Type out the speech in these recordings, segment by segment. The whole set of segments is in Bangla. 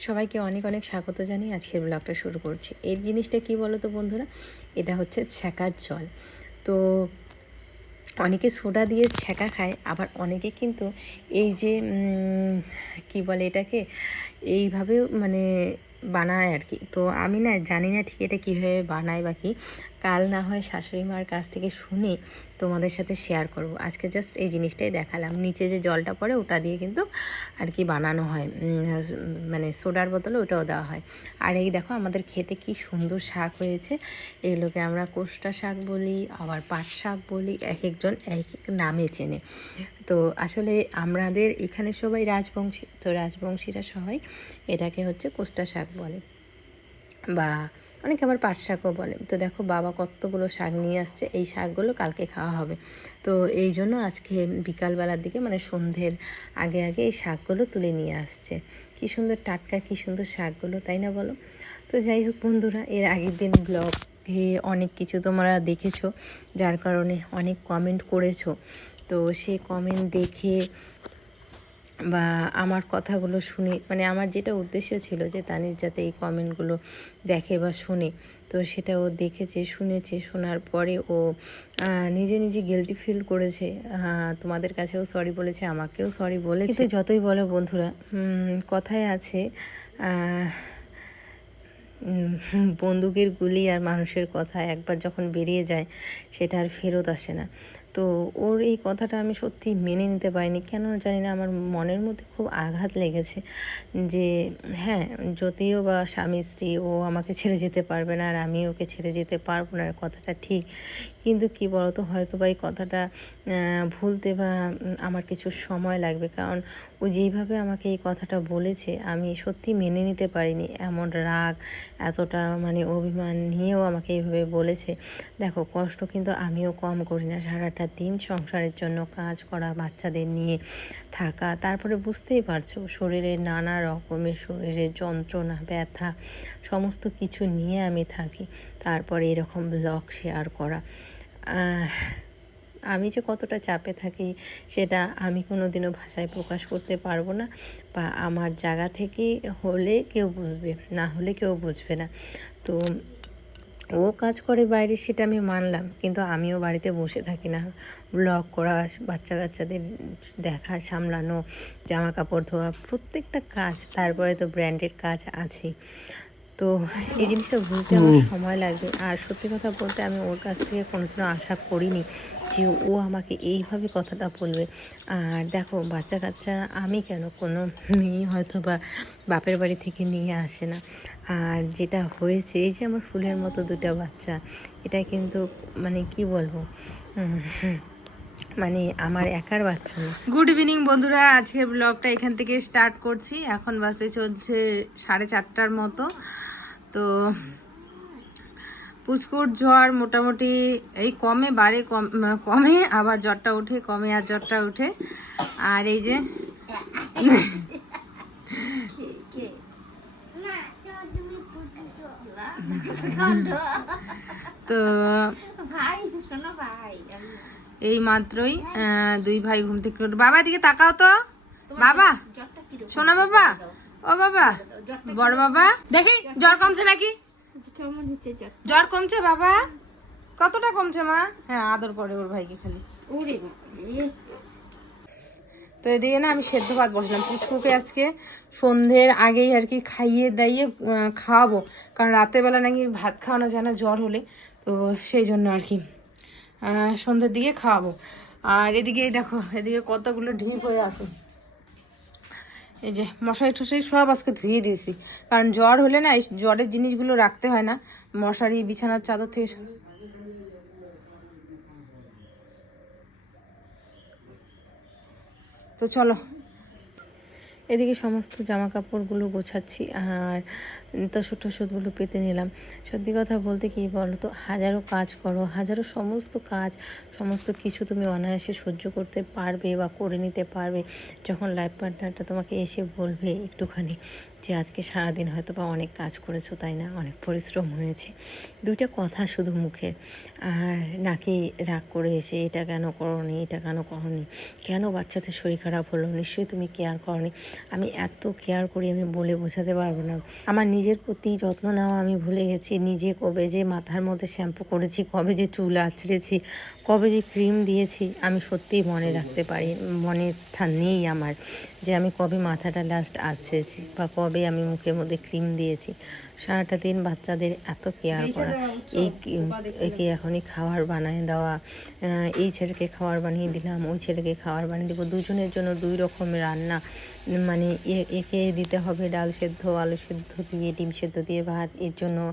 সবাইকে অনেক অনেক স্বাগত জানিয়ে আজকের ব্লগটা শুরু করছি। এই জিনিসটা কি বলো তো বন্ধুরা? এটা হচ্ছে ছ্যাঁকার জল। তো অনেকে সোডা দিয়ে ছ্যাঁকা খায়, আবার অনেকে কিন্তু এই যে কি বলে এটাকে, এইভাবেও মানে বানায় আর কি। তো আমি না জানি না ঠিক এটা কীভাবে বানায় বা কি কাল না হয় শাশুড়ি মার কাছ থেকে শুনে তোমাদের সাথে শেয়ার করব। আজকে জাস্ট এই জিনিসটাই দেখালাম। নিচে যে জলটা পড়ে ওটা দিয়ে কিন্তু আর কি বানানো হয়। মানে সোডার বোতলে ওটাও দেওয়া হয়। আর এই দেখো আমাদের খেতে কি সুন্দর শাক হয়েছে। এগুলোকে আমরা কোষ্টা শাক বলি, আবার পাট শাক বলি এক একজন এক এক নামে চেনে। তো আসলে আমাদের এখানে সবাই রাজবংশী, তো রাজবংশীরা সবাই এটাকে হচ্ছে কোষ্টা শাক বলে। বা অনেকে আবার পাট শাকও বলে। তো দেখো বাবা কতগুলো শাক নিয়ে আসছে, এই শাকগুলো কালকে খাওয়া হবে। তো এই জন্য আজকে বিকালবেলার দিকে মানে সন্ধ্যের আগে আগে এই শাকগুলো তুলে নিয়ে আসছে। কি সুন্দর টাটকা, কি সুন্দর শাকগুলো, তাই না বলো? তো যাই হোক বন্ধুরা, এর আগের দিন ব্লগ অনেক কিছু তোমরা দেখেছ, যার কারণে অনেক কমেন্ট করেছ। তো সেই কমেন্ট দেখে বা আমার কথাগুলো শুনে মানে আমার যেটা উদ্দেশ্য ছিল যে তানির যাতে এই কমেন্টগুলো দেখে বা শুনে তো সেটা ও দেখেছে শুনেছে শোনার পরে ও নিজে নিজে গিলটি ফিল করেছে। তোমাদের কাছেও সরি বলেছে আমাকেও সরি বলেছে। যতই বলো বন্ধুরা। কথায় আছে বন্দুকের গুলি আর মানুষের কথা একবার যখন বেরিয়ে যায় সেটা আর ফেরত আসে না। তো ওর এই কথাটা আমি সত্যি মেনে নিতে পারিনি। কেন জানি না, আমার মনের মধ্যে খুব আঘাত লেগেছে যে হ্যাঁ যদিও বা স্বামী স্ত্রী ও আমাকে ছেড়ে যেতে পারবে না আর আমি ওকে ছেড়ে যেতে পারব না, কথাটা ঠিক। কিন্তু কি বলতো, হয়তো বা এই কথাটা ভুলতে বা আমার কিছু সময় লাগবে। কারণ ও যেইভাবে আমাকে এই কথাটা বলেছে, আমি সত্যি মেনে নিতে পারিনি। এমন রাগ, এতটা মানে অভিমান নিয়েও আমাকে এইভাবে বলেছে। দেখো, কষ্ট কিন্তু আমিও কম করি না। সারাটা দিন সংসারের জন্য কাজ করা, বাচ্চাদের নিয়ে থাকা, তারপরে বুঝতেই পারছ, শরীরে নানা রকমের শরীরের যন্ত্রণা, ব্যথা, সমস্ত কিছু নিয়ে আমি থাকি। তারপরে এরকম ব্লগ শেয়ার করা। আমি যে কতটা চাপে থাকি সেটা আমি কোনো দিনও ভাষায় প্রকাশ করতে পারব না বা আমার জায়গা থেকে হলে কেউ বুঝবে, না হলে কেউ বুঝবে না। তো ও কাজ করে বাইরে সেটা আমি মানলাম, কিন্তু আমিও বাড়িতে বসে থাকি না। ব্লগ করা, বাচ্চা কাচ্চাদের দেখা, সামলানো, জামা কাপড় ধোয়া, প্রত্যেকটা কাজ, তারপরে তো ব্র্যান্ডের কাজ আছেই। তো এই জিনিসটা ভুলতে আমার সময় লাগবে। আর সত্যি কথা বলতে আমি ওর কাছ থেকে কোনোদিনও আশা করিনি যে ও আমাকে এইভাবে কথাটা বলবে। আর দেখো বাচ্চা কাচ্চা আমি কেন কোনো মেয়ে হয়তো বা বাপের বাড়ি থেকে নিয়ে আসে না। আর যেটা হয়েছে এই যে আমার ফুলের মতো দুটা বাচ্চা এটা কিন্তু মানে কি বলব? মানে আমার একার বাচ্চা না। গুড ইভিনিং বন্ধুরা আজকের ব্লগটা এখান থেকে স্টার্ট করছি। এখন বাজতে চলছে সাড়ে চারটার মতো। তো পুচকুর জ্বর মোটামুটি এই কমে, বাড়ে কম আবার জ্বরটা উঠে কমে আর জ্বরটা উঠে আর এই যে তো এই মাত্রই দুই ভাই ঘুম থেকে বাবা দিকে তাকাও তো। বাবা, শোনা বাবা। ও বাবা বড় বাবা দেখি জ্বর কমছে নাকি? জ্বর? কমছে বাবা? কতটা কমছে মা? হ্যাঁ আদর করে ওর ভাইকে খালি। তো এদিকে না আমি সেদ্ধ ভাত বসলাম পুচকুকে আজকে সন্ধ্যের আগেই আর কি খাইয়ে দাইয়ে খাওয়াবো। কারণ রাতের বেলা নাকি ভাত খাওয়ানো যায় না জ্বর হলে। তো সেই জন্য আর কি সন্ধ্যের দিকে খাওয়াবো। আর এদিকে দেখো এদিকে কতগুলো ঢিপ হয়ে আছে। এই যে মশারি টশারি সব আজকে ধুয়ে দিয়েছি। কারণ জ্বর হলে না এই জ্বরের জিনিসগুলো রাখতে হয় না। মশারি, বিছানার চাদর থেকে তো চলো, এদিকে সমস্ত জামা কাপড়গুলো গোছাচ্ছি। আর তসর সুদগুলো পেতে নিলাম। সত্যি কথা বলতে কি বলো তো হাজারো কাজ করো, হাজারো সমস্ত কাজ, সমস্ত কিছু তুমি অনায়াসে সহ্য করতে পারবে বা করে নিতে পারবে। যখন লাইফ পার্টনারটা তোমাকে এসে বলবে একটুখানি যে আজকে সারাদিন হয়তো বা অনেক কাজ করেছ, তাই না? অনেক পরিশ্রম হয়েছে। দুইটা কথা শুধু মুখের। আর নাকি রাগ করে এসে, এটা কেন করনি? এটা কেন করনি? কেন বাচ্চাদের শরীর খারাপ হলো? নিশ্চয়ই তুমি কেয়ার করনি। আমি এত কেয়ার করি, আমি বলে বোঝাতে পারব না। আমার নিজের প্রতি যত্ন নেওয়া আমি ভুলে গেছি। নিজে কবে যে মাথার মধ্যে শ্যাম্পু করেছি, কবে যে চুল আছড়েছি কবে যে ক্রিম দিয়েছি, আমি সত্যিই মনে রাখতে পারি, মনে নেই আমার যে আমি কবে মাথাটা লাস্ট আসছেছি বা কবে আমি মুখের মধ্যে ক্রিম দিয়েছি। সারাটা দিন বাচ্চাদের এত কেয়ার করা। এই একে এখনই খাবার বানিয়ে দেওয়া এই ছেলেকে খাবার বানিয়ে দিলাম ওই ছেলেকে খাবার বানিয়ে দেবো। দুজনের জন্য দুই রকম রান্না। মানে এ- একে দিতে হবে ডাল সেদ্ধ আলু সেদ্ধ দিয়ে ডিম সেদ্ধ দিয়ে ভাত। এর জন্য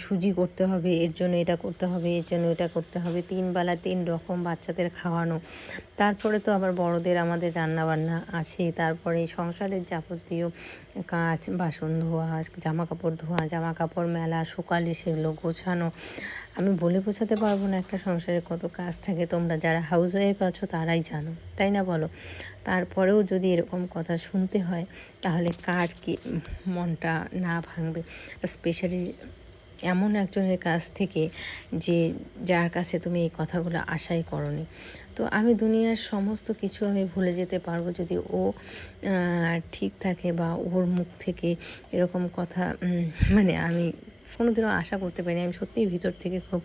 সুজি করতে হবে এর জন্য এটা করতে হবে এর জন্য এটা করতে হবে। তিন বেলা তিন রকম বাচ্চাদের খাওয়ানো। তারপরে তো আবার বড়দের আমাদের রান্না বান্না আছে। তারপরে সংসারের যাবতীয় কাজ বাসন ধোয়া জামা কাপড় ধোয়া জামা কাপড় মেলা, শুকালে সেগুলো গোছানো। আমি বলে বোঝাতে পারব না একটা সংসারে কত কাজ থাকে। তোমরা যারা হাউস ওয়াইফ আছো, তারাই জানো, তাই না বলো? তারপরেও যদি এরকম কথা শুনতে হয়, তাহলে কার কি মনটা না ভাঙবে? স্পেশালি এমন একজনের কাছ থেকে যে, যার কাছে তুমি এই কথাগুলো আশাই করনি। তো আমি দুনিয়ার সমস্ত কিছু আমি ভুলে যেতে পারব যদি ও ঠিক থাকে বা ওর মুখ থেকে এরকম কথা মানে আমি কোনোদিনও আশা করতে পারিনি। আমি সত্যিই ভিতর থেকে খুব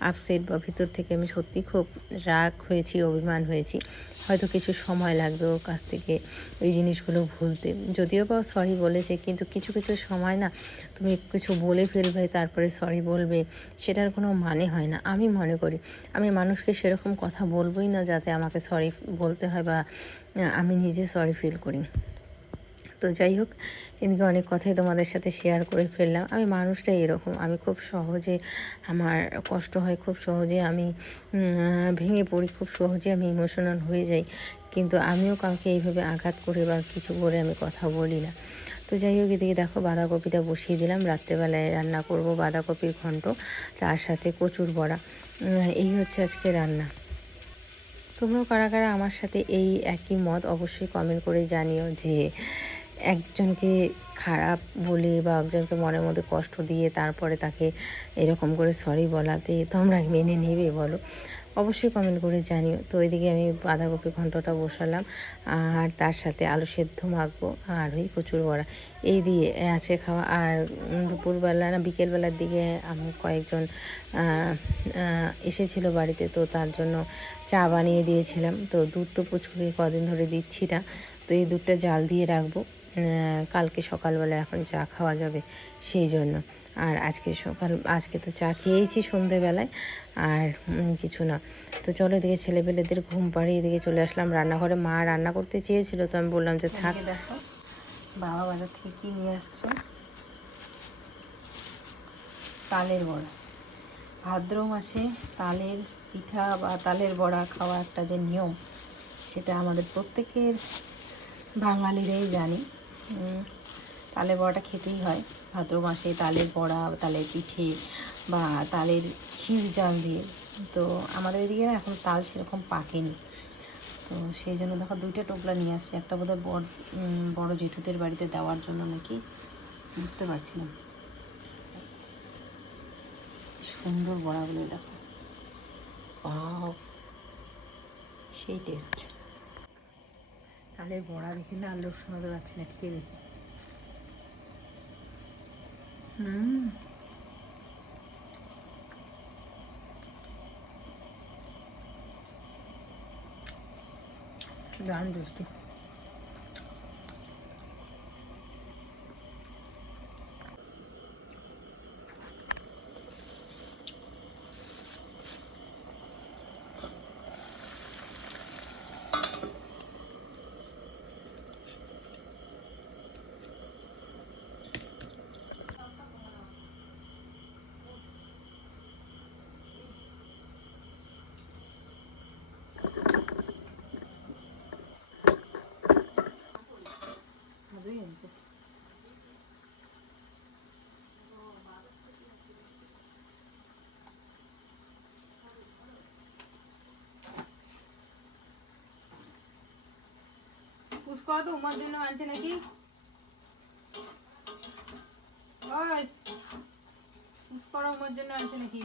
আপসেট বা ভিতর থেকে আমি সত্যি খুব রাগ হয়েছি, অভিমান হয়েছি। হয়তো কিছু সময় লাগবে ওর কাছ থেকে ওই জিনিসগুলো ভুলতে। যদিও বা সরি বলেছে, কিন্তু কিছু কিছু সময় না তুমি কিছু বলে ফেলবে, তারপরে সরি বলবে, সেটার কোনো মানে হয় না। আমি মনে করি, আমি মানুষকে সেরকম কথা বলবোই না যাতে আমাকে সরি বলতে হয় বা আমি নিজে সরি ফিল করি। তো যাই হোক এদিকে অনেক কথাই তোমাদের সাথে শেয়ার করে ফেললাম। আমি মানুষটাই এরকম। আমি খুব সহজে আমার কষ্ট হয়, খুব সহজে আমি ভেঙে পড়ি, খুব সহজে আমি ইমোশনাল হয়ে যাই। কিন্তু আমিও কাউকে এইভাবে আঘাত করে বা কিছু করে আমি কথা বলি না। তো যাই হোক, এদিকে দেখো বাঁধাকপিটা বসিয়ে দিলাম। রাত্রেবেলায় রান্না করব বাঁধাকপির ঘন্ট, তার সাথে কচুর বড়া। এই হচ্ছে আজকে রান্না। তোমরাও কারা কারা আমার সাথে এই একই মত অবশ্যই কমেন্ট করে জানিও যে একজনকে খারাপ বলে বা একজনকে মনের মধ্যে কষ্ট দিয়ে তারপরে তাকে এরকম করে সরি বলাতে তোমরা মেনে নেবে বলো। অবশ্যই কমেন্ট করে জানিও। তো ওইদিকে আমি বাঁধাকপি ঘন্টটা বসালাম আর তার সাথে আলু সেদ্ধ মাখবো আর ওই কচুর বড়া। এই দিয়ে আজকে খাওয়া আর দুপুরবেলা না বিকেলবেলার দিকে আমি, কয়েকজন এসেছিল বাড়িতে তো তার জন্য চা বানিয়ে দিয়েছিলাম। তো দুধ তো পুচকুকে কদিন ধরে দিচ্ছি না। তো এই দুধটা জাল দিয়ে রাখব। কালকে সকালবেলা এখন চা খাওয়া যাবে সেই জন্য। আর আজকে সকাল, আজকে তো চা খেয়েছি সন্ধেবেলায়, আর কিছু না। তো চলো এদিকে ছেলেপেলেদের ঘুম পাড়িয়ে এদিকে চলে আসলাম। রান্নাঘরে মা রান্না করতে চেয়েছিল, তো আমি বললাম যে থাক। দেখো, বাবা বাজার থেকে নিয়ে আসছে তালের বড়া। ভাদ্র মাসে তালের পিঠা বা তালের বড়া খাওয়া একটা যে নিয়ম, সেটা আমাদের প্রত্যেকের বাঙালিরাই জানি। তালের বড়াটা খেতেই হয়। ভাদ্র মাসে তালের বড়া, তালের পিঠে বা তালের ক্ষীর জাল দিয়ে। তো আমাদের এদিকে এখন তাল সেরকম পাকেনি। তো সেই জন্য দেখো দুইটা টোপলা নিয়ে আসছে। একটা বোধহয় বড় বড় জেঠুদের বাড়িতে দেওয়ার জন্য নাকি? বুঝতে পারছিলাম সুন্দর বড়াগুলো দেখো! সেই টেস্ট তাহলে বড়া দেখি না আলু শোনাতে পারছি না খেয়ে দেখি। হুম। দারুণ টেস্টি। পুষ করো জন্য আনছে নাকি ওই পুষ করো উমার জন্য আনছে নাকি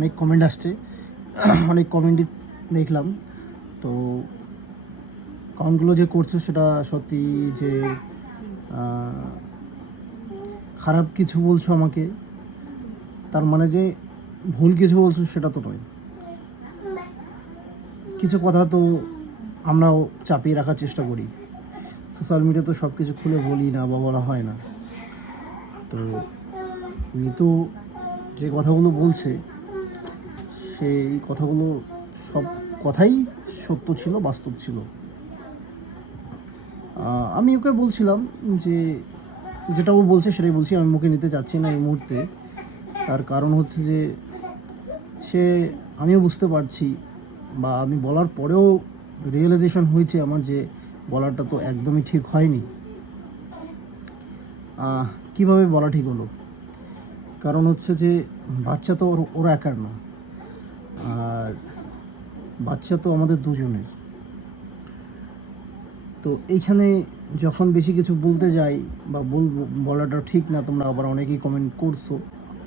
অনেক কমেন্ট আসছে। অনেক কমেন্টই দেখলাম। তো কমেন্টগুলো যে করছ সেটা সত্যি যে খারাপ কিছু বলছো আমাকে। তার মানে যে ভুল কিছু বলছো সেটা তো নয়। কিছু কথা তো আমরাও চাপিয়ে রাখার চেষ্টা করি। সোশ্যাল মিডিয়া তো সব কিছু খুলে বলি না বা বলা হয় না। তো মিতু যে কথাগুলো বলছে সেই কথাগুলো সব কথাই সত্য ছিল, বাস্তব ছিল। আমি ওকে বলছিলাম যে, যেটা ও বলছে সেটাই বলছি, আমি মুখে নিতে চাচ্ছি না এই মুহূর্তে। তার কারণ হচ্ছে যে, সে, আমিও বুঝতে পারছি বা আমি বলার পরেও রিয়েলাইজেশন হয়েছে আমার যে, বলাটা তো একদমই ঠিক হয়নি। কীভাবে বলা ঠিক হলো? কারণ হচ্ছে যে, বাচ্চা তো ওর- ওরা একার না। আর বাচ্চা তো আমাদের দুজনের। তো এইখানে যখন বেশি কিছু বলতে যাই বা বলব, বলাটা ঠিক না, তোমরা আবার অনেকেই কমেন্ট করছ।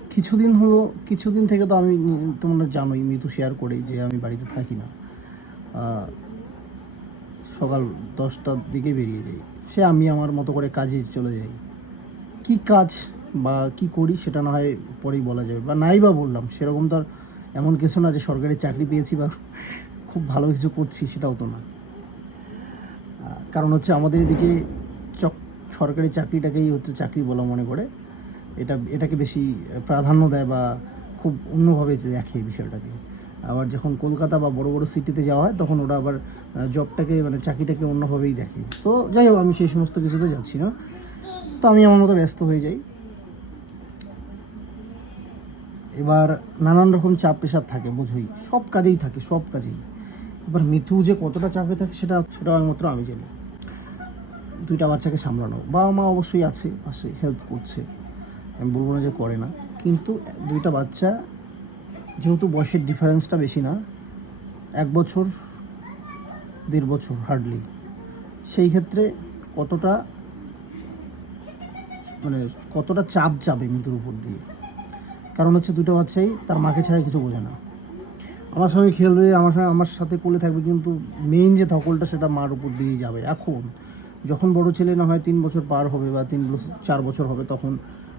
কিছুদিন হলো, কিছুদিন থেকে তো আমি তোমরা জানোই মৃত্যু শেয়ার করি যে আমি বাড়িতে থাকি না। সকাল দশটার দিকে বেরিয়ে যাই। সে আমি আমার মতো করে কাজে চলে যাই। কি কাজ বা কি করি সেটা না হয় পরেই বলা যাবে। বা নাই বা বললাম, সেরকম তো আর এমন কিছু না যে সরকারি চাকরি পেয়েছি বা খুব ভালো কিছু করছি, সেটাও তো না। কারণ হচ্ছে আমাদের এদিকে চক সরকারি চাকরিটাকেই হচ্ছে চাকরি বলা মনে করে। এটা, এটাকে বেশি প্রাধান্য দেয় বা খুব অন্যভাবে দেখে বিষয়টাকে। আবার যখন কলকাতা বা বড় বড় সিটিতে যাওয়া হয়, তখন ওরা আবার জবটাকে মানে চাকরিটাকে অন্যভাবেই দেখে। তো যাই হোক, আমি সেই সমস্ত কিছুতে যাচ্ছি না। তো আমি আমার মতো ব্যস্ত হয়ে যাই। এবার নানান রকম চাপ প্রেশার থাকে বুঝোই সব কাজেই থাকে, সব কাজেই। এবার মিথু যে কতটা চাপে থাকে সেটা সেটা একমাত্র আমি জানি। দুইটা বাচ্চাকে সামলানো। বাবা মা অবশ্যই আছে পাশে হেল্প করছে। আমি বলব না যে করে না। কিন্তু দুইটা বাচ্চা, যেহেতু বয়সের ডিফারেন্সটা বেশি না, এক বছর, দেড় বছর হার্ডলি সেই ক্ষেত্রে কতটা মানে কতটা চাপ যাবে মৃত্যুর উপর দিয়ে? কারণ হচ্ছে দুটো বাচ্চাই তার মাকে ছাড়া কিছু বোঝে না। আমার সঙ্গে খেলবে, আমার সঙ্গে, আমার সাথে কোলে থাকবে, কিন্তু মেইন যে ধকলটা সেটা মার উপর দিয়েই যাবে। এখন যখন বড় ছেলে না হয় তিন বছর পার হবে বা তিন চার বছর হবে, তখন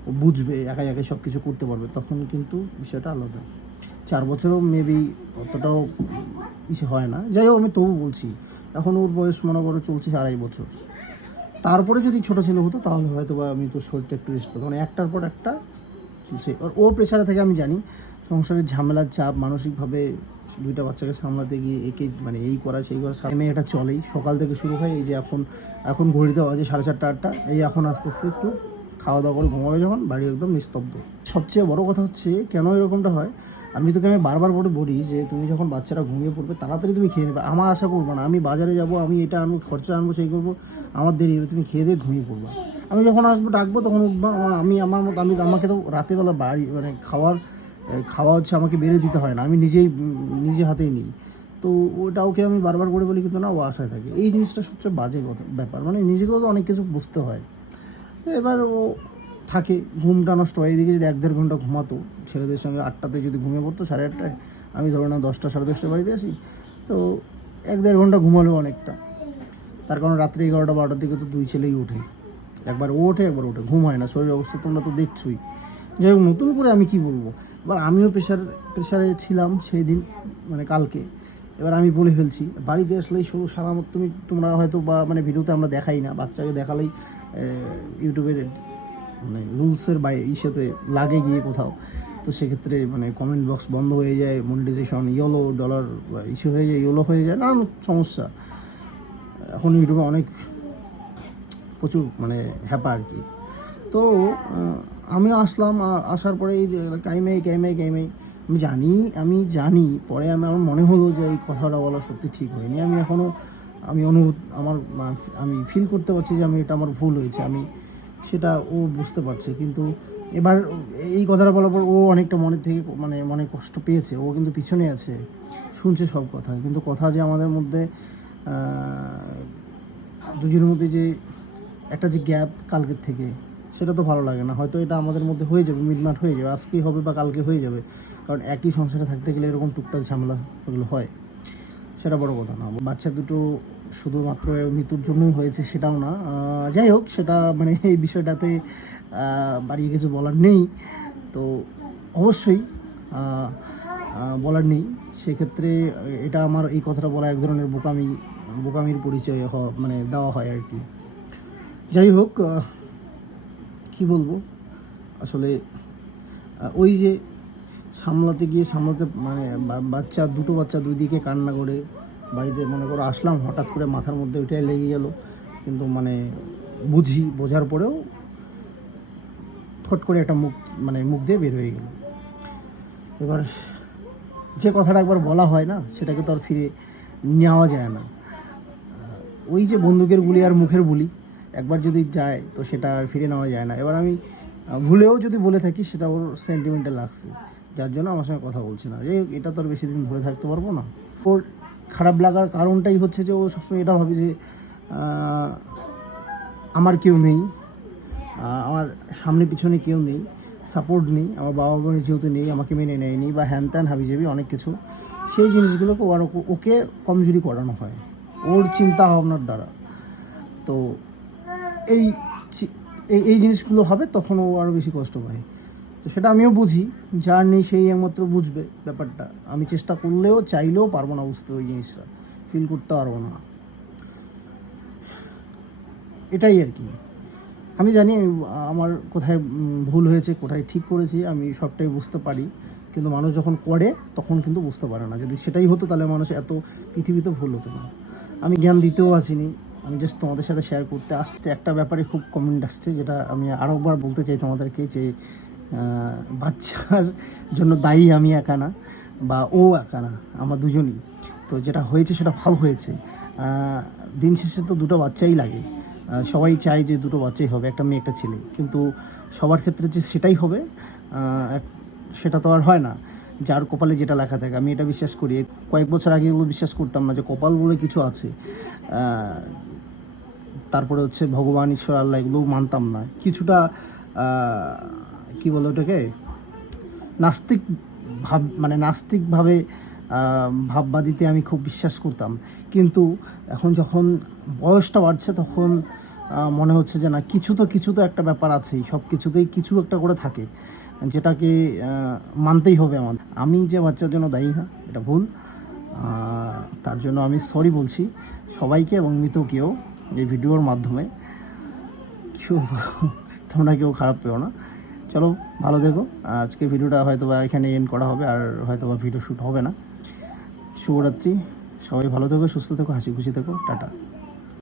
ও বুঝবে, একাই একাই সব কিছু করতে পারবে। তখন কিন্তু বিষয়টা আলাদা। চার বছরও মেবি অতটাও কিছু হয় না। যাই হোক, আমি তবু বলছি, এখন ওর বয়স মনে করো চলছে আড়াই বছর। তারপরে যদি ছোট ছেলে হতো, তাহলে হয়তো বা আমি তো শরীরটা একটু রেস্ট পেতাম মানে একটার পর একটা চলছে। আর ও প্রেশারে থেকে আমি জানি, সংসারের ঝামেলার চাপ, মানসিকভাবে দুইটা বাচ্চাকে সামলাতে গিয়ে একে মানে এই করা, সেই করা, সামনে এটা চলেই। সকাল থেকে শুরু হয়, এই যে এখন এখন ঘড়িতে বাজে সাড়ে চারটা, আটটা, এই এখন আস্তে আস্তে একটু খাওয়া দাওয়া করে ঘুমাবে যখন, বাড়ি একদম নিস্তব্ধ। সবচেয়ে বড় কথা হচ্ছে, কেন এরকমটা হয়? আমি তোকে আমি বারবার করে বলি যে, তুমি যখন বাচ্চারা ঘুমিয়ে পড়বে, তাড়াতাড়ি তুমি খেয়ে নেবে। আমার আশা করব না, আমি বাজারে যাব, আমি এটা আনব, খরচা আনব, সেই করব, আমার দেরি হবে, তুমি খেয়ে দিয়ে ঘুমিয়ে পড়বা। আমি যখন আসব, ডাকবো, তখন আমি আমার মতো, আমি আমাকে তো রাতেরবেলা বাড়ি মানে খাওয়ার খাওয়া হচ্ছে আমাকে বেড়ে দিতে হয় না, আমি নিজেই নিজে হাতেই নিই। তো ওটা ওকে আমি বারবার করে বলি কিন্তু না, ও আশায় থাকে। এই জিনিসটা সবচেয়ে বাজে কথা ব্যাপার মানে নিজেকেও তো অনেক কিছু বুঝতে হয়। তো এবার ও থাকে, ঘুমটা নষ্ট হয়, এদিকে যদি এক দেড় ঘণ্টা ঘুমাতো, ছেলেদের সঙ্গে আটটাতে যদি ঘুমিয়ে পড়তো, সাড়ে আটটায়, আমি ধরো না দশটা, সাড়ে দশটা বাড়িতে আসি, তো এক দেড় ঘণ্টা ঘুমালো অনেকটা। তার কারণ রাত্রি এগারোটা, বারোটার দিকে তো দুই ছেলেই ওঠে। একবার ওঠে একবার ওঠে। ঘুম হয় না, শরীর অবস্থা তোমরা তো দেখছোই। যাই হোক নতুন করে আমি কি বলব? এবার আমিও প্রেশার প্রেশারে ছিলাম সেই দিন মানে কালকে। এবার আমি বলে ফেলছি, বাড়িতে আসলেই শুধু সারা তুমি, তোমরা হয়তো বা মানে ভিডিওতে আমরা দেখাই না, বাচ্চাকে দেখালেই ইউটিউবের মানে রুলসের বাই, ইসেতে লাগে গিয়ে কোথাও। তো সেক্ষেত্রে মানে কমেন্ট বক্স বন্ধ হয়ে যায় মনিটাইজেশন ইয়েলো ডলার ইস্যু হয়ে যায় ইয়েলো হয়ে যায়, নানান সমস্যা। এখন ইউটিউবে অনেক প্রচুর মানে হ্যাপা আর কি। তো আমিও আসলাম আসার পরে এই যে কাইমাই কাইমাই কাইমাই আমি জানি আমি জানি, পরে আমি, আমার মনে হলো যে এই কথাটা বলা সত্যি ঠিক হয়নি। আমি এখনও আমি অনুভূত, আমার আমি ফিল করতে পারছি যে আমি, এটা আমার ভুল হয়েছে, আমি সেটা ও বুঝতে পারছে। কিন্তু এবার এই কথাটা বলার পর ও অনেকটা মনের থেকে মানে মনে কষ্ট পেয়েছে, ও কিন্তু পিছনে আছে, শুনছে সব কথা। কিন্তু কথা যে আমাদের মধ্যে দুজনের মধ্যে যে একটা যে গ্যাপ কালকের থেকে, সেটা তো ভালো লাগে না। হয়তো এটা আমাদের মধ্যে হয়ে যাবে, মিটমাট হয়ে যাবে, আজকেই হবে বা কালকে হয়ে যাবে। কারণ একই সংসারে থাকতে গেলে এরকম টুকটাক ঝামেলা ওগুলো হয়। সেটা বড় কথা না। বাচ্চা দুটো শুধুমাত্র মৃত্যুর জন্যই হয়েছে সেটাও না। যাই হোক, সেটা মানে এই বিষয়টাতে বাড়িয়ে কিছু বলার নেই। তো অবশ্যই বলার নেই। সেক্ষেত্রে এটা আমার এই কথাটা বলা এক ধরনের বোকামি, বোকামির পরিচয় মানে দেওয়া হয় আর কি। যাই হোক কি বলব? আসলে ওই যে সামলাতে গিয়ে সামলাতে মানে বাচ্চা, দুটো বাচ্চা দুই দিকে কান্না করে, বাড়িতে, মনে করো, আসলাম, হঠাৎ করে মাথার মধ্যে ওইটাই লেগে গেল। কিন্তু মানে বুঝি, বোঝার পরেও ফট করে একটা মুখ মানে মুখ দিয়ে বের হয়ে গেল। এবার যে কথাটা একবার বলা হয় না, সেটাকে তো আর ফিরে নেওয়া যায় না। ওই যে বন্দুকের গুলি আর মুখের বুলি একবার যদি যায়, তো সেটা আর ফিরে নেওয়া যায় না। এবার আমি ভুলেও যদি বলে থাকি, সেটা ওর সেন্টিমেন্টাল লাগছে। যার জন্য আমার সঙ্গে কথা বলছে না। হোক এটা তো আর বেশি দিন ধরে থাকতে পারব না। ওর খারাপ লাগার কারণটাই হচ্ছে যে ও সবসময় এটা ভাবে যে আমার কেউ নেই আমার সামনে পিছনে কেউ নেই সাপোর্ট নেই, আমার বাবা বোনের যেহেতু নেই, আমাকে মেনে নেয়নি, বা হ্যান ত্যান, হাবিজাবি অনেক কিছু, সেই জিনিসগুলোকে ওর ওকে কমজোরি করানো হয়। ওর চিন্তা ভাবনার দ্বারা। তো এই এই- এই জিনিসগুলো হবে, তখন ও আরও বেশি কষ্ট পায়। তো সেটা আমিও বুঝি যার নেই সেই একমাত্র বুঝবে ব্যাপারটা। আমি চেষ্টা করলেও, চাইলেও পারব না বুঝতে ওই জিনিসটা। ফিল করতে পারব না। এটাই আর কি। আমি জানি আমার কোথায় ভুল হয়েছে, কোথায় ঠিক করেছি, আমি সবটাই বুঝতে পারি। কিন্তু মানুষ যখন করে, তখন কিন্তু বুঝতে পারে না। যদি সেটাই হতো, তাহলে মানুষ এত পৃথিবীতে ভুল হতো না। আমি জ্ঞান দিতেও আসিনি। আমি জাস্ট তোমাদের সাথে শেয়ার করতে আসতে একটা ব্যাপারে খুব কমেন্ট আসছে, যেটা আমি আরও একবার বলতে চাই তোমাদেরকে যে বাচ্চার জন্য দায়ী আমি একা না, বা ও একা না, আমার দুজনই। তো যেটা হয়েছে সেটা ভালো হয়েছে। দিন শেষে তো দুটো বাচ্চাই লাগে। সবাই চায় যে দুটো বাচ্চাই হবে, একটা মেয়ে, একটা ছেলে। কিন্তু সবার ক্ষেত্রে যে সেটাই হবে সেটা তো আর হয় না। যার কপালে যেটা লেখা থাকে, আমি এটা বিশ্বাস করি। কয়েক বছর আগে এগুলো বিশ্বাস করতাম না যে কপাল বলে কিছু আছে। তারপরে হচ্ছে ভগবান, ঈশ্বর, আল্লাহ এগুলো মানতাম না। কিছুটা কি বলে ওটাকে? নাস্তিক ভাব মানে নাস্তিকভাবে ভাববাদিতে আমি খুব বিশ্বাস করতাম। কিন্তু এখন যখন বয়সটা বাড়ছে তখন মনে হচ্ছে যে না, কিছু তো কিছু তো একটা ব্যাপার আছেই। সব কিছুতেই কিছু একটা করে থাকে। যেটাকে মানতেই হবে আমার আমি যে বাচ্চার জন্য দায়ী না এটা ভুল। তার জন্য আমি সরি বলছি। সবাইকে এবং মৃতকেও। এই ভিডিওর মাধ্যমে। কেউ তোমরা কেউ খারাপ পেও না। চলো, ভালো দেখো আজকে ভিডিওটা হয়তো বা এখানে এন্ড করা হবে, আর হয়তো বা ভিডিও শ্যুট হবে না। শুভরাত্রি। সবাই ভালো থেকো, সুস্থ থেকো, হাসি খুশি থেকো। টাটা।